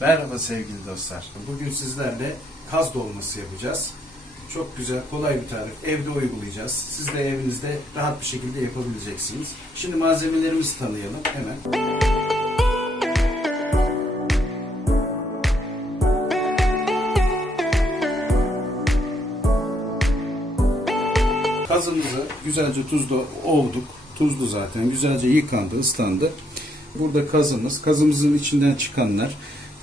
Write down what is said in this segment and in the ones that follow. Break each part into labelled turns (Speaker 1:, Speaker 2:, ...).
Speaker 1: Merhaba sevgili dostlar. Bugün sizlerle kaz dolması yapacağız. Çok güzel, kolay bir tarif. Evde uygulayacağız. Siz de evinizde rahat bir şekilde yapabileceksiniz. Şimdi malzemelerimizi tanıyalım hemen. Kazımızı güzelce tuzla ovduk. Tuzlu zaten. Güzelce yıkandı, ıslandı. Burada kazımız. Kazımızın içinden çıkanlar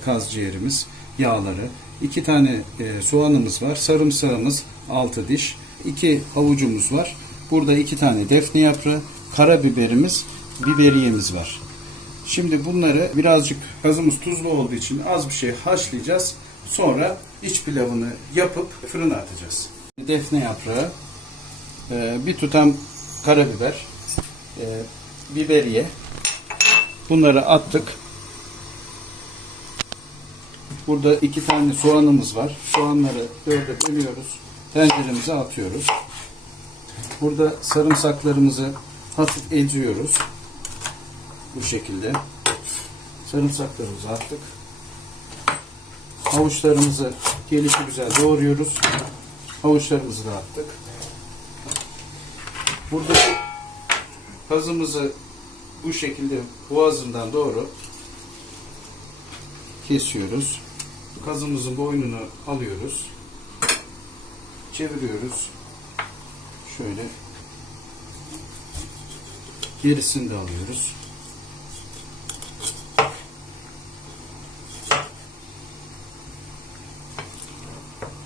Speaker 1: kaz ciğerimiz, yağları. iki tane e, soğanımız var. Sarımsağımız 6 diş. iki havucumuz var. Burada iki tane defne yaprağı, karabiberimiz, biberiyemiz var. Şimdi bunları birazcık kazımız tuzlu olduğu için az bir şey haşlayacağız. Sonra iç pilavını yapıp fırına atacağız. Defne yaprağı, e, bir tutam karabiber, e, biberiye. Bunları attık. Burada iki tane soğanımız var. Soğanları dörde bölüyoruz. Tenceremize atıyoruz. Burada sarımsaklarımızı hafif eziyoruz. Bu şekilde. Sarımsaklarımızı attık. Havuçlarımızı gelişi güzel doğruyoruz. Havuçlarımızı da attık. Burada kazımızı bu şekilde boğazından doğru kesiyoruz. Kazımızın boynunu alıyoruz. Çeviriyoruz. Şöyle gerisini de alıyoruz.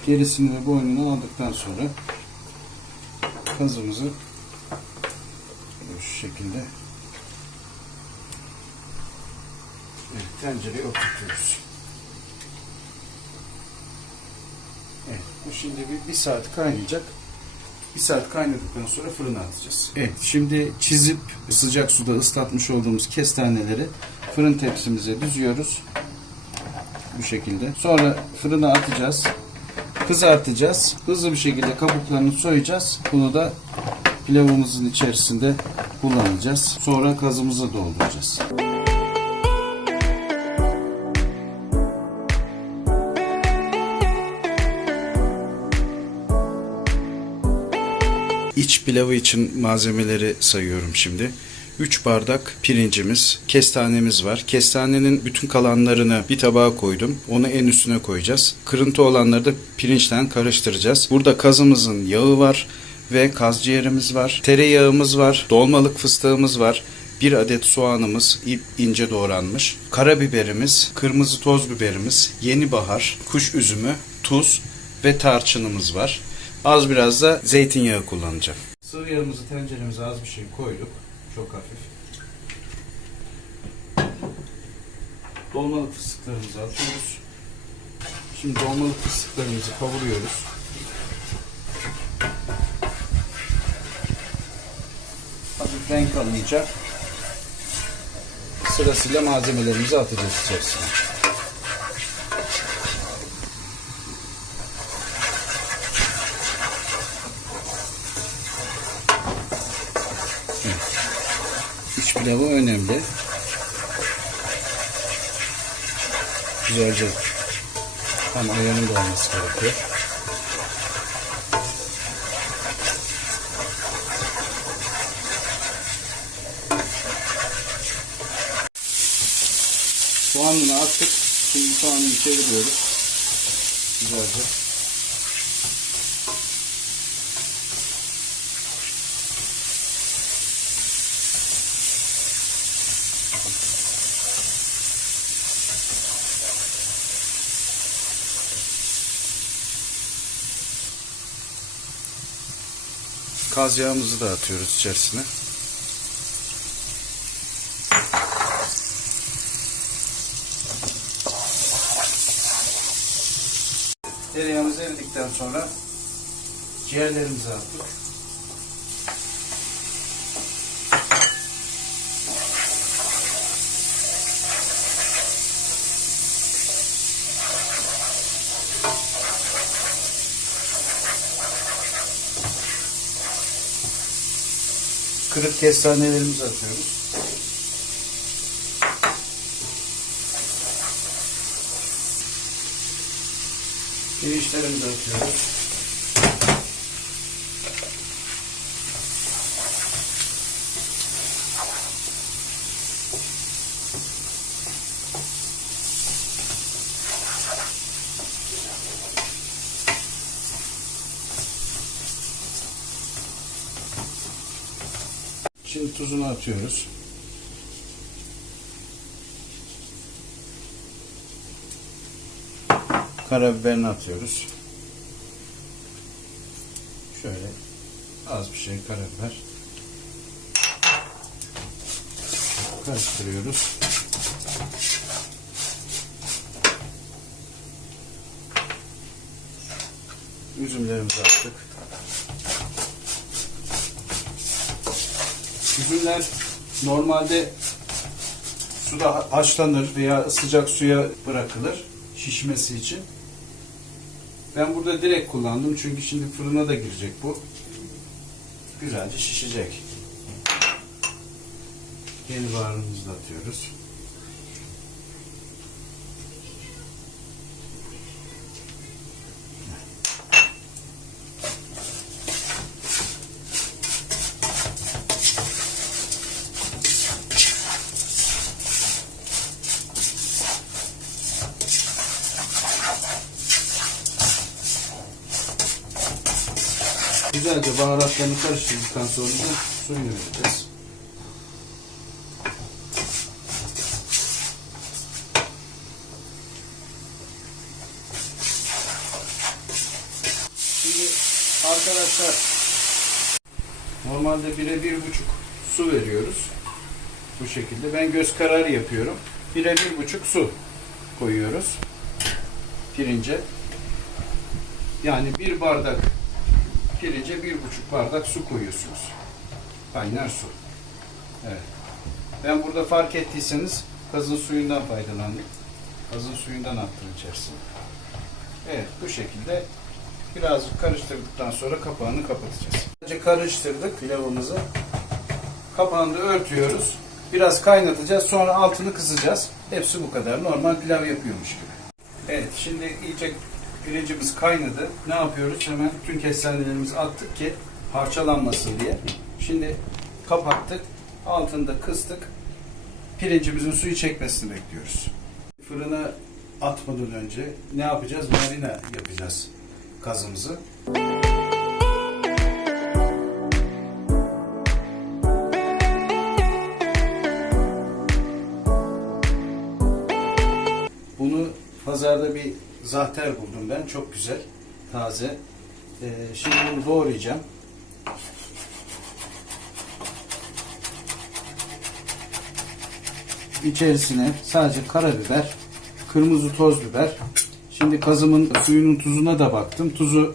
Speaker 1: Gerisini de boynunu aldıktan sonra kazımızı şu şekilde tencereye oturtuyoruz. Evet, bu şimdi bir, bir saat kaynayacak. Bir saat kaynadıktan sonra fırına atacağız. Evet, şimdi çizip sıcak suda ıslatmış olduğumuz kestaneleri fırın tepsimize düzüyoruz. Bu şekilde. Sonra fırına atacağız. Kızartacağız. Hızlı bir şekilde kabuklarını soyacağız. Bunu da pilavımızın içerisinde kullanacağız. Sonra kazımızı dolduracağız. İç pilavı için malzemeleri sayıyorum şimdi. 3 bardak pirincimiz, kestanemiz var. Kestanenin bütün kalanlarını bir tabağa koydum. Onu en üstüne koyacağız. Kırıntı olanları da pirinçten karıştıracağız. Burada kazımızın yağı var ve kaz ciğerimiz var. Tereyağımız var. Dolmalık fıstığımız var. Bir adet soğanımız ince doğranmış. Karabiberimiz, kırmızı toz biberimiz, yeni bahar, kuş üzümü, tuz ve tarçınımız var. Az biraz da zeytinyağı kullanacağım. Sıvı yağımızı tenceremize az bir şey koyduk. Çok hafif. Dolmalık fıstıklarımızı atıyoruz. Şimdi dolmalık fıstıklarımızı kavuruyoruz. Hafif renk alınca sırasıyla malzemelerimizi atacağız içerisine. İç pilavı önemli. Güzelce tam ayarında olması gerekiyor. Soğanını attık. Şimdi soğanını çeviriyoruz. Güzelce. Kaz yağımızı da atıyoruz içerisine. Tereyağımız eridikten sonra ciğerlerimizi attık. kırık kestanelerimizi atıyoruz. Pirinçlerimizi atıyoruz. Tuzunu atıyoruz. Karabiberini atıyoruz. Şöyle az bir şey karabiber. Karıştırıyoruz. Üzümlerimizi attık. Üzümler normalde suda haşlanır veya sıcak suya bırakılır şişmesi için. Ben burada direkt kullandım çünkü şimdi fırına da girecek bu. Güzelce şişecek. Yeni baharatımızı da atıyoruz. Güzelce baharatlarını karıştırdıktan sonra da suyunu vereceğiz. Şimdi arkadaşlar normalde bire bir buçuk su veriyoruz. Bu şekilde. Ben göz kararı yapıyorum. Bire bir buçuk su koyuyoruz. Pirince. Yani bir bardak pirince bir buçuk bardak su koyuyorsunuz. Kaynar su. Evet. Ben burada fark ettiyseniz kazın suyundan faydalandım. Kazın suyundan attım içerisine. Evet bu şekilde birazcık karıştırdıktan sonra kapağını kapatacağız. Önce karıştırdık pilavımızı. Kapağını da örtüyoruz. Biraz kaynatacağız. Sonra altını kısacağız. Hepsi bu kadar. Normal pilav yapıyormuş gibi. Evet şimdi iyice pirincimiz kaynadı. Ne yapıyoruz? Hemen bütün kestanelerimizi attık ki parçalanmasın diye. Şimdi kapattık. Altında kıstık. Pirincimizin suyu çekmesini bekliyoruz. Fırına atmadan önce ne yapacağız? Marine yapacağız kazımızı. Bunu pazarda bir zahter buldum ben. Çok güzel. Taze. Ee, şimdi bunu doğrayacağım. İçerisine sadece karabiber, kırmızı toz biber. Şimdi kazımın suyunun tuzuna da baktım. Tuzu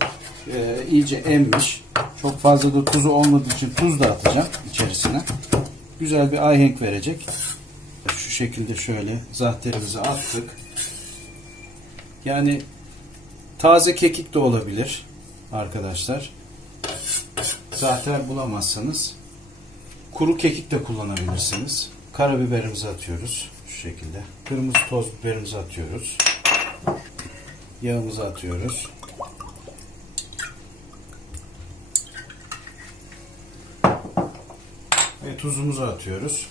Speaker 1: e, iyice emmiş. Çok fazla da tuzu olmadığı için tuz da atacağım içerisine. Güzel bir ahenk verecek. Şu şekilde şöyle zahterimizi attık. Yani taze kekik de olabilir arkadaşlar. Zahter bulamazsanız kuru kekik de kullanabilirsiniz. Karabiberimizi atıyoruz şu şekilde. Kırmızı toz biberimizi atıyoruz. Yağımızı atıyoruz. Ve tuzumuzu atıyoruz.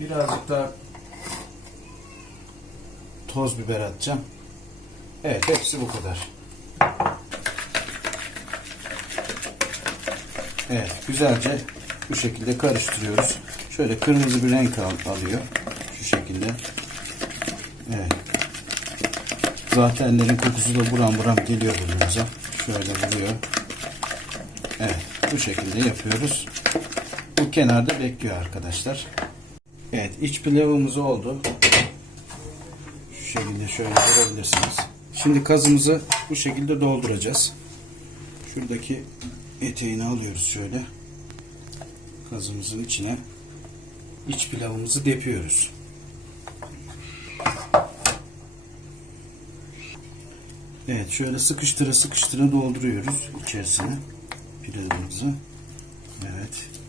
Speaker 1: Birazcık daha toz biber atacağım. Evet hepsi bu kadar. Evet güzelce bu şekilde karıştırıyoruz. Şöyle kırmızı bir renk al- alıyor. Şu şekilde. Evet. Zatenlerin kokusu da buram buram geliyor burnumuza. Şöyle vuruyor. Evet bu şekilde yapıyoruz. Bu kenarda bekliyor arkadaşlar. İç pilavımız oldu. Şu şekilde şöyle görebilirsiniz. Şimdi kazımızı bu şekilde dolduracağız. Şuradaki eteğini alıyoruz şöyle. Kazımızın içine iç pilavımızı depiyoruz. Evet şöyle sıkıştıra sıkıştıra dolduruyoruz içerisine pilavımızı. Evet.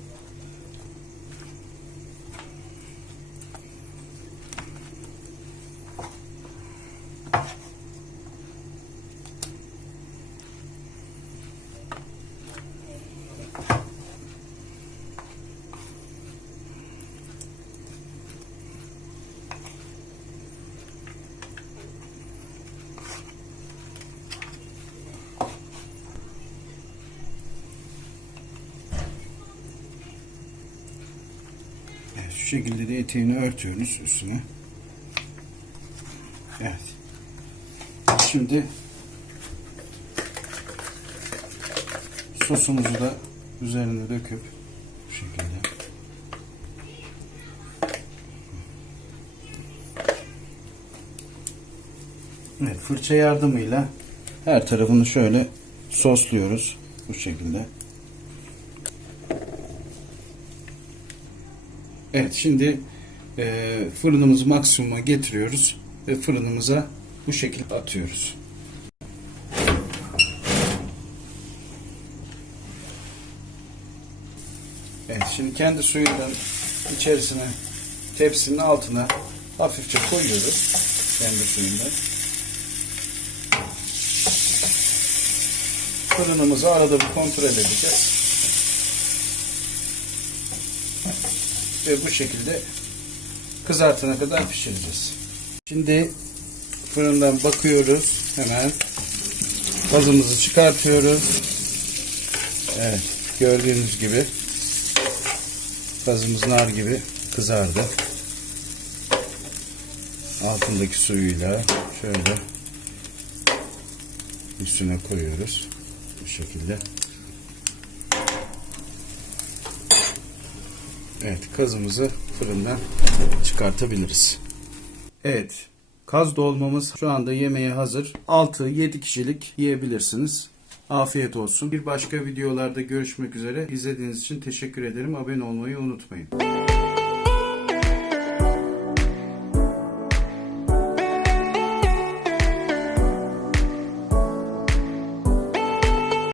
Speaker 1: Şekilde de eteğini örtüyoruz üstüne. Evet. Şimdi sosumuzu da üzerine döküp bu şekilde Evet, fırça yardımıyla her tarafını şöyle sosluyoruz bu şekilde. Evet, şimdi e, fırınımızı maksimuma getiriyoruz ve fırınımıza bu şekilde atıyoruz. Evet, şimdi kendi suyundan içerisine tepsinin altına hafifçe koyuyoruz kendi suyundan. Fırınımızı arada bir kontrol edeceğiz. Ve bu şekilde kızartana kadar pişireceğiz. Şimdi fırından bakıyoruz. Hemen gazımızı çıkartıyoruz. Evet. Gördüğünüz gibi gazımız nar gibi kızardı. Altındaki suyuyla şöyle üstüne koyuyoruz. Bu şekilde. Evet, kazımızı fırından çıkartabiliriz. Evet, kaz dolmamız şu anda yemeğe hazır. 6-7 kişilik yiyebilirsiniz. Afiyet olsun. Bir başka videolarda görüşmek üzere. İzlediğiniz için teşekkür ederim. Abone olmayı unutmayın.